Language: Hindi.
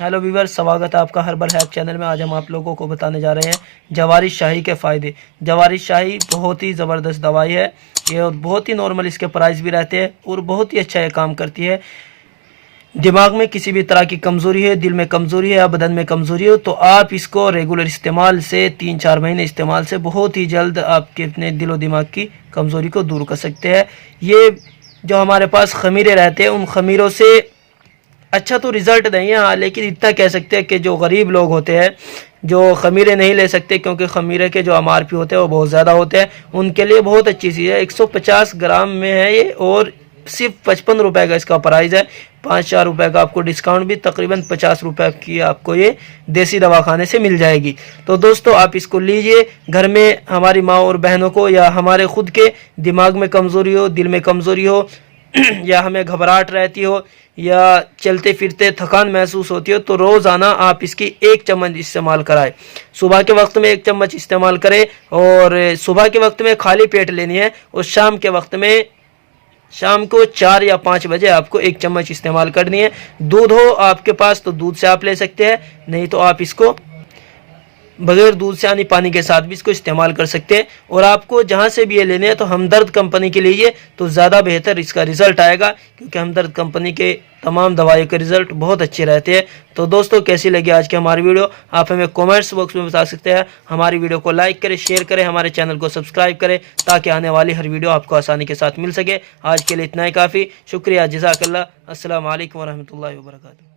हेलो व्यूअर्स, स्वागत है आपका हर्बल हैक चैनल में। आज हम आप लोगों को बताने जा रहे हैं जवारिश शाही के फ़ायदे। जवारिश शाही बहुत ही ज़बरदस्त दवाई है ये, और बहुत ही नॉर्मल इसके प्राइस भी रहते हैं और बहुत ही अच्छा ये काम करती है। दिमाग में किसी भी तरह की कमज़ोरी है, दिल में कमज़ोरी है या बदन में कमज़ोरी हो, तो आप इसको रेगुलर इस्तेमाल से 3-4 महीने इस्तेमाल से बहुत ही जल्द आपके अपने दिलो दिमाग की कमज़ोरी को दूर कर सकते हैं। ये जो हमारे पास खमीरे रहते हैं, उन खमीरों से अच्छा तो रिज़ल्ट नहीं है, हाँ, लेकिन इतना कह सकते हैं कि जो गरीब लोग होते हैं, जो खमीरे नहीं ले सकते क्योंकि खमीरे के जो MRP होते हैं वो बहुत ज़्यादा होते हैं, उनके लिए बहुत अच्छी चीज़ है। 150 ग्राम में है ये और सिर्फ 55 रुपये का इसका प्राइस है। 5-4 रुपये का आपको डिस्काउंट भी, तकरीबन 50 रुपये की आपको ये देसी दवाखाने से मिल जाएगी। तो दोस्तों आप इसको लीजिए। घर में हमारी माँ और बहनों को या हमारे खुद के दिमाग में कमज़ोरी हो, दिल में कमज़ोरी हो या हमें घबराहट रहती हो या चलते फिरते थकान महसूस होती हो, तो रोज़ाना आप इसकी 1 चम्मच इस्तेमाल कराएं। सुबह के वक्त में 1 चम्मच इस्तेमाल करें, और सुबह के वक्त में खाली पेट लेनी है, और शाम के वक्त में शाम को 4 या 5 बजे आपको 1 चम्मच इस्तेमाल करनी है। दूध हो आपके पास तो दूध से आप ले सकते हैं, नहीं तो आप इसको बगैर दूध से यानी पानी के साथ भी इसको इस्तेमाल कर सकते हैं। और आपको जहाँ से भी ये लेने हैं तो हमदर्द कंपनी के लीजिए तो ज़्यादा बेहतर इसका रिज़ल्ट आएगा, क्योंकि हमदर्द कंपनी के तमाम दवाइयों के रिज़ल्ट बहुत अच्छे रहते हैं। तो दोस्तों कैसी लगी आज की हमारी वीडियो, आप हमें कमेंट्स बॉक्स में बता सकते हैं। हमारी वीडियो को लाइक करें, शेयर करें, हमारे चैनल को सब्सक्राइब करें, ताकि आने वाली हर वीडियो आपको आसानी के साथ मिल सके। आज के लिए इतना ही काफ़ी, शुक्रिया, जज़ाकल्लाह। अस्सलाम वालेकुम वरहमतुल्लाहि वबरकातुहू।